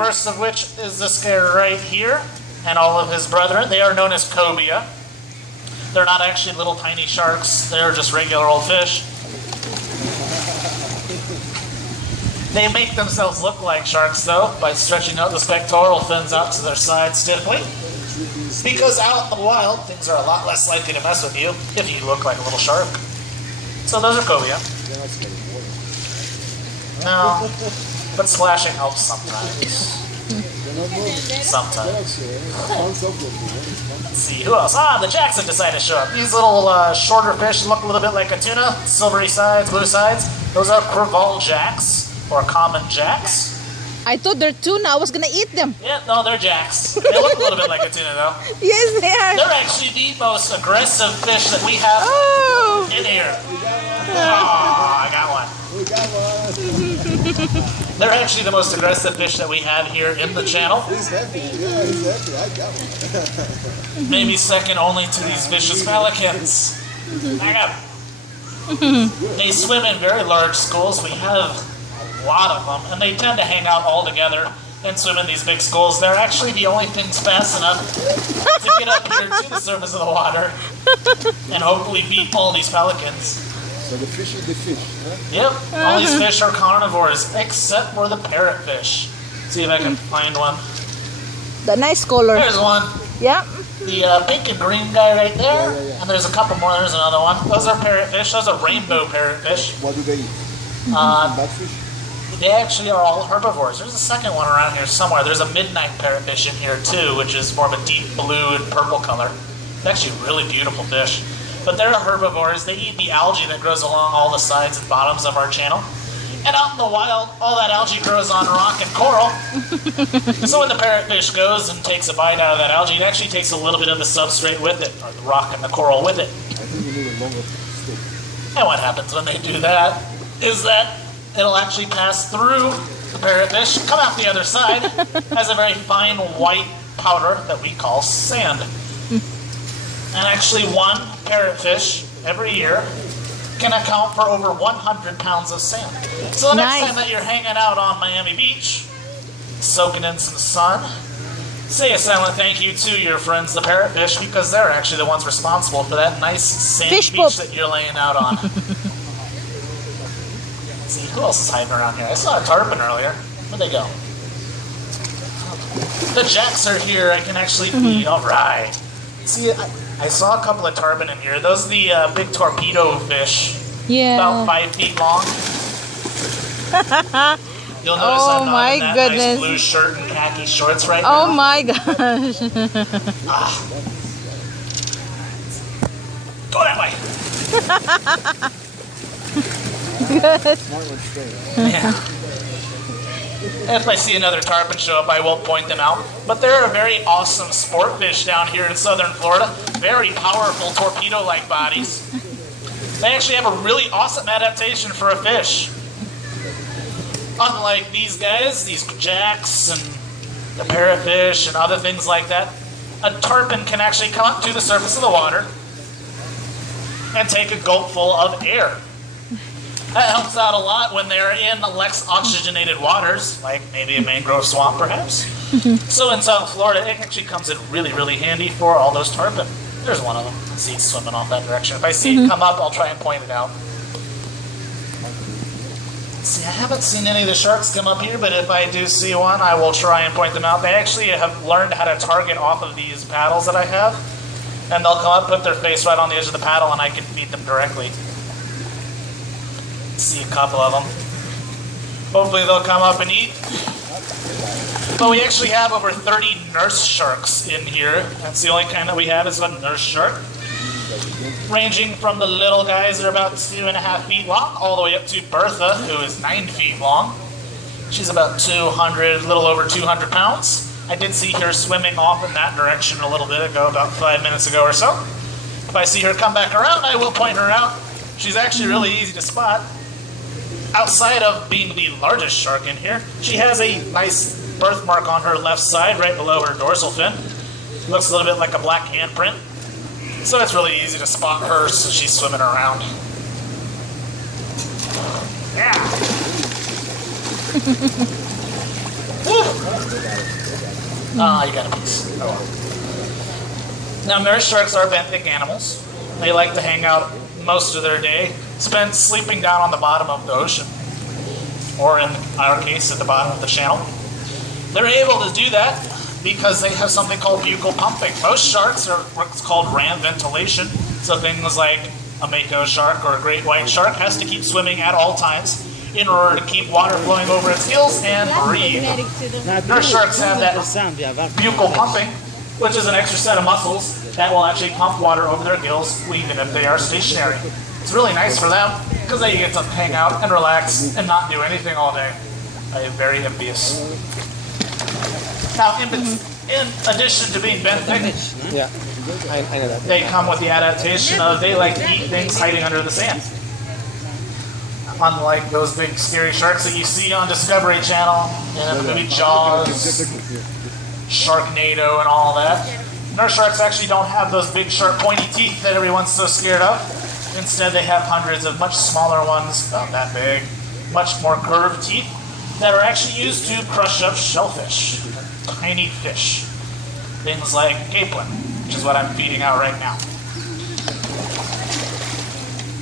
first of which is this guy right here, and all of his brethren. They are known as cobia. They're not actually little tiny sharks. They're just regular old fish. They make themselves look like sharks, though, by stretching out the pectoral fins out to their sides stiffly. Because out in the wild, things are a lot less likely to mess with you if you look like a little shark. So those are cobia. No, but splashing helps sometimes. Sometimes. Let's see, who else? The jacks have decided to show up. These little shorter fish look a little bit like a tuna. Silvery sides, blue sides. Those are creval jacks, or common jacks. I thought they're tuna. I was gonna eat them. Yeah, no, they're jacks. They look a little bit like a tuna, though. Yes, they are. They're actually the most aggressive fish that we have in here. Oh, I got one. We got one. They're actually the most aggressive fish that we have here in the channel. He's happy. Yeah, he's happy. I got one. Maybe second only to these vicious pelicans. I got them. They swim in very large schools. We have a lot of them, and they tend to hang out all together and swim in these big schools. They're actually the only things fast enough to get up here to the surface of the water and hopefully beat all these pelicans. So the fish is the fish, huh? Yep, all these fish are carnivores except for the parrotfish. See if I can find one. The nice color. There's one. Yeah. The pink and green guy right there. Yeah. And there's a couple more. There's another one. Those are parrotfish. Those are rainbow parrotfish. What do they eat? Batfish? They actually are all herbivores. There's a second one around here somewhere. There's a midnight parrotfish in here too, which is more of a deep blue and purple color. It's actually a really beautiful fish. But they're herbivores. They eat the algae that grows along all the sides and bottoms of our channel. And out in the wild, all that algae grows on rock and coral. So when the parrotfish goes and takes a bite out of that algae, it actually takes a little bit of the substrate with it, or the rock and the coral with it. I think you need a longer stick. And what happens when they do that is that it'll actually pass through the parrotfish, come out the other side, as a very fine white powder that we call sand. And actually one parrotfish every year can account for over 100 pounds of sand. So the next time that you're hanging out on Miami Beach, soaking in some sun, say a silent thank you to your friends, the parrotfish, because they're actually the ones responsible for that nice sandy beach that you're laying out on. Let's see, who else is hiding around here? I saw a tarpon earlier. Where'd they go? The jacks are here. I can actually feed. All right. See, I saw a couple of tarpon in here. Those are the big torpedo fish. Yeah. About 5 feet long. You'll notice I'm not in that nice blue shirt and khaki shorts right now. Oh my gosh. Go that way. Good. Yeah. If I see another tarpon show up, I will point them out. But they're a very awesome sport fish down here in southern Florida. Very powerful torpedo-like bodies. They actually have a really awesome adaptation for a fish. Unlike these guys, these jacks and the parrotfish and other things like that, a tarpon can actually come up to the surface of the water and take a gulp full of air. That helps out a lot when they're in less oxygenated waters, like maybe a mangrove swamp perhaps. So in South Florida, it actually comes in really, really handy for all those tarpon. There's one of them. I see it swimming off that direction. If I see it come up, I'll try and point it out. See, I haven't seen any of the sharks come up here, but if I do see one, I will try and point them out. They actually have learned how to target off of these paddles that I have, and they'll come up, put their face right on the edge of the paddle, and I can feed them directly. See a couple of them. Hopefully they'll come up and eat. But we actually have over 30 nurse sharks in here. That's the only kind that we have is a nurse shark. Ranging from the little guys that are about 2.5 feet long, all the way up to Bertha, who is 9 feet long. She's about 200, a little over 200 pounds. I did see her swimming off in that direction a little bit ago, about 5 minutes ago or so. If I see her come back around, I will point her out. She's actually really easy to spot. Outside of being the largest shark in here, she has a nice birthmark on her left side, right below her dorsal fin. Looks a little bit like a black handprint. So it's really easy to spot her as she's swimming around. Yeah. Woo. Ah, you got a piece. Oh well. Now, nurse sharks are benthic animals. They like to hang out most of their day, spent sleeping down on the bottom of the ocean, or in our case, at the bottom of the channel. They're able to do that because they have something called buccal pumping. Most sharks are what's called ram ventilation. So things like a mako shark or a great white shark has to keep swimming at all times in order to keep water flowing over its gills and breathe. Nurse sharks have that buccal pumping, which is an extra set of muscles that will actually pump water over their gills even if they are stationary. It's really nice for them because they get to hang out and relax and not do anything all day. I am very envious. Now, in addition to being benthic, Yeah, I know that. they come with the adaptation of they like to eat things hiding under the sand. Unlike those big scary sharks that you see on Discovery Channel and the movie Jaws, Sharknado, and all that. Nurse sharks actually don't have those big sharp pointy teeth that everyone's so scared of. Instead, they have hundreds of much smaller ones, about that big, much more curved teeth that are actually used to crush up shellfish, tiny fish. Things like capelin, which is what I'm feeding out right now.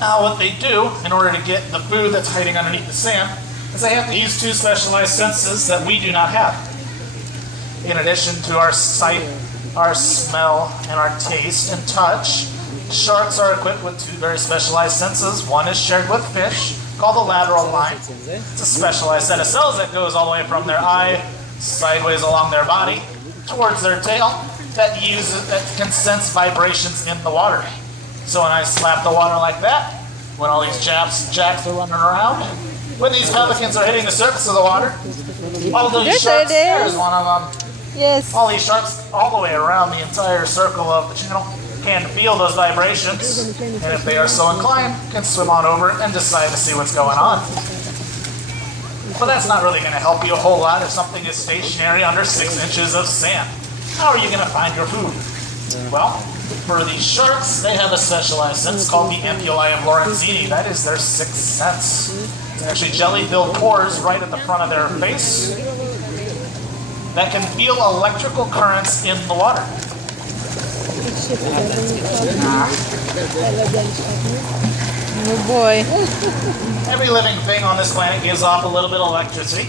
Now, what they do in order to get the food that's hiding underneath the sand is they have to use two specialized senses that we do not have. In addition to our sight, our smell, and our taste and touch, sharks are equipped with two very specialized senses. One is shared with fish, called the lateral line. It's a specialized set of cells that goes all the way from their eye, sideways along their body, towards their tail, that can sense vibrations in the water. So when I slap the water like that, when all these jacks are running around, when these pelicans are hitting the surface of the water, all of these sharks, there's one of them, Yes. all these sharks all the way around the entire circle of the channel can feel those vibrations, and if they are so inclined, can swim on over and decide to see what's going on. But that's not really going to help you a whole lot if something is stationary under 6 inches of sand. How are you going to find your food? Well, for these sharks, they have a specialized sense called the ampullae of Lorenzini. That is their sixth sense. It's actually jelly-filled pores right at the front of their face that can feel electrical currents in the water. Oh boy. Every living thing on this planet gives off a little bit of electricity.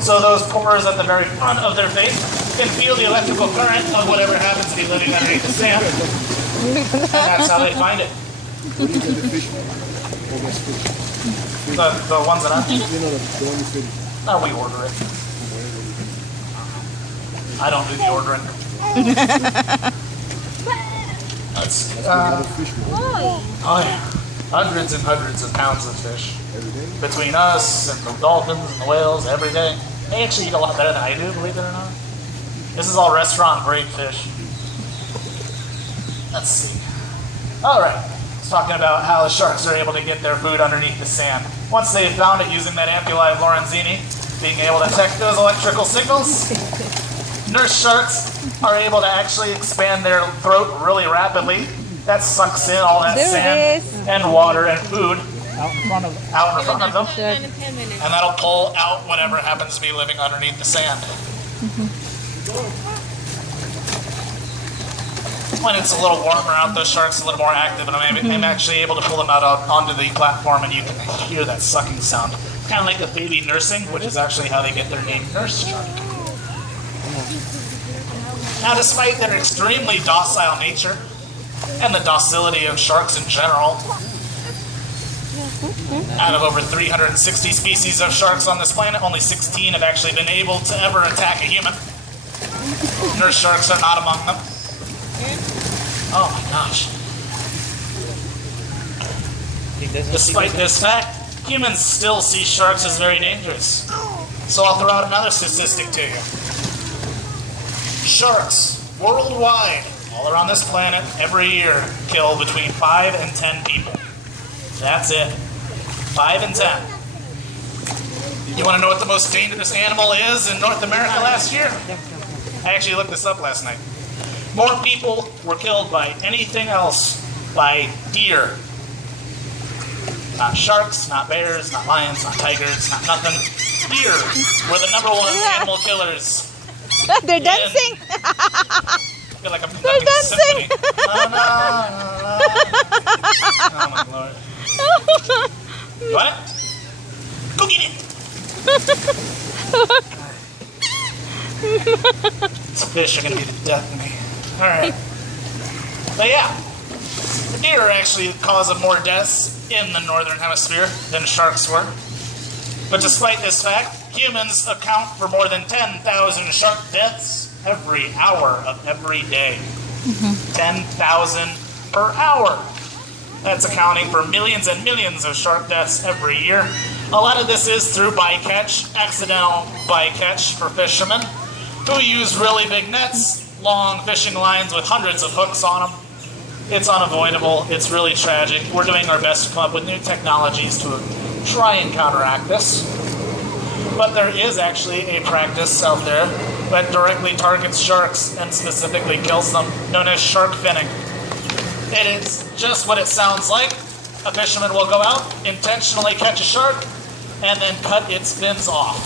So those pores at the very front of their face can feel the electrical current of whatever happens to be living underneath the sand. And that's how they find it. The ones that I'm no, we order it. I don't do the ordering. That's oh yeah. Hundreds and hundreds of pounds of fish. Between us and the dolphins and the whales every day. They actually eat a lot better than I do, believe it or not. This is all restaurant grade fish. Let's see. Alright. It's talking about how the sharks are able to get their food underneath the sand. Once they've found it using that ampullae of Lorenzini, being able to detect those electrical signals, nurse sharks are able to actually expand their throat really rapidly. That sucks in all that sand and water and food out in front of them. And that'll pull out whatever happens to be living underneath the sand. When it's a little warmer out, those sharks are a little more active, and I'm actually able to pull them out onto the platform, and you can hear that sucking sound. Kind of like the baby nursing, which is actually how they get their name, nurse shark. Now, despite their extremely docile nature, and the docility of sharks in general, out of over 360 species of sharks on this planet, only 16 have actually been able to ever attack a human. Nurse sharks are not among them. Oh my gosh. Despite this fact, humans still see sharks as very dangerous. So I'll throw out another statistic to you. Sharks, worldwide, all around this planet, every year, kill between 5 and 10 people. That's it. 5 and 10. You want to know what the most dangerous animal is in North America last year? I actually looked this up last night. More people were killed by anything else, by deer, Not sharks, not bears, not lions, not tigers, not nothing. Deer were the #1 animal killers. They're dancing. I feel like I'm They're conducting a dancing. symphony. Oh my lord. You want it? Go get it! These fish are gonna be the death of me. Alright. But yeah, deer actually cause of more deaths in the northern hemisphere than sharks were. But despite this fact, humans account for more than 10,000 shark deaths every hour of every day. 10,000 per hour. That's accounting for millions and millions of shark deaths every year. A lot of this is through bycatch, accidental bycatch for fishermen who use really big nets, long fishing lines with hundreds of hooks on them. It's unavoidable. It's really tragic. We're doing our best to come up with new technologies to try and counteract this. But there is actually a practice out there that directly targets sharks and specifically kills them, known as shark finning. It is just what it sounds like. A fisherman will go out, intentionally catch a shark, and then cut its fins off.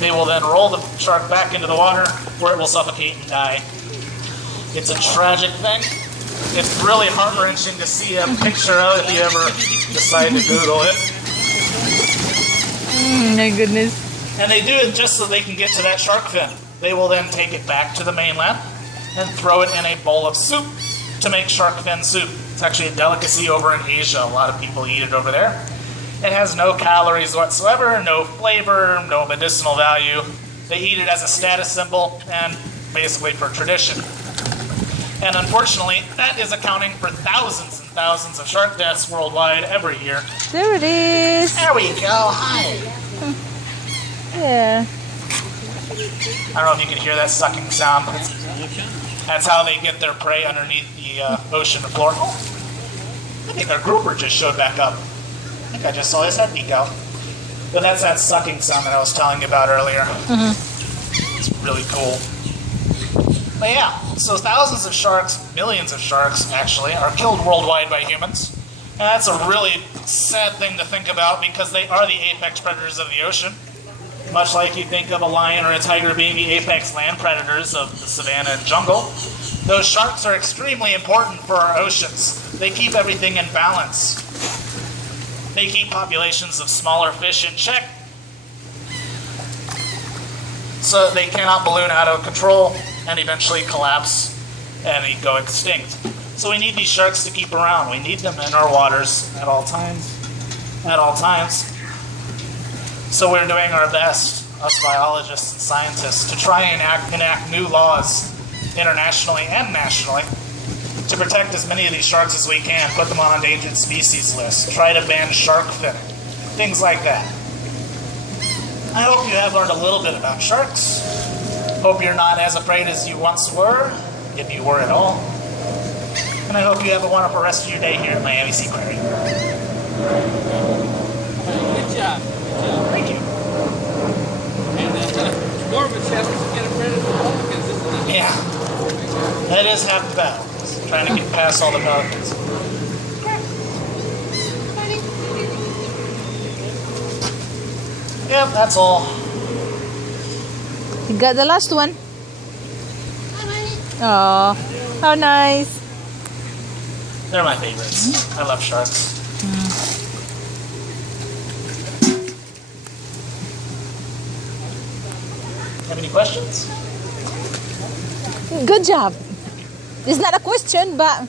They will then roll the shark back into the water where it will suffocate and die. It's a tragic thing. It's really heart-wrenching to see a picture of it if you ever decide to Google it. My goodness. And they do it just so they can get to that shark fin. They will then take it back to the mainland and throw it in a bowl of soup to make shark fin soup. It's actually a delicacy over in Asia. A lot of people eat it over there. It has no calories whatsoever, no flavor, no medicinal value. They eat it as a status symbol and basically for tradition. And unfortunately, that is accounting for thousands and thousands of shark deaths worldwide every year. There it is. There we go. Hi. Yeah. I don't know if you can hear that sucking sound. That's how they get their prey underneath the ocean floor. Oh, I think our grouper just showed back up. I think I just saw his head peek out. But that's that sucking sound that I was telling you about earlier. It's really cool. But yeah, so thousands of sharks, millions of sharks actually, are killed worldwide by humans. And that's a really sad thing to think about because they are the apex predators of the ocean. Much like you think of a lion or a tiger being the apex land predators of the savanna and jungle, those sharks are extremely important for our oceans. They keep everything in balance. They keep populations of smaller fish in check, so they cannot balloon out of control and eventually collapse and go extinct. So we need these sharks to keep around. We need them in our waters at all times. So we're doing our best, us biologists and scientists, to try and enact new laws internationally and nationally to protect as many of these sharks as we can, put them on endangered species lists, try to ban shark finning, things like that. I hope you have learned a little bit about sharks. Hope you're not as afraid as you once were, if you were at all. And I hope you have a wonderful rest of your day here at Miami Seaquarium. Good job. Thank you. And more of a challenge to get a friend of the Pelicans, isn't it? Yeah. That is half the battle. Trying to get past all the Pelicans. Yep, that's all. You got the last one. Oh, how nice. They're my favorites. I love sharks. Have any questions? Good job. It's not a question, but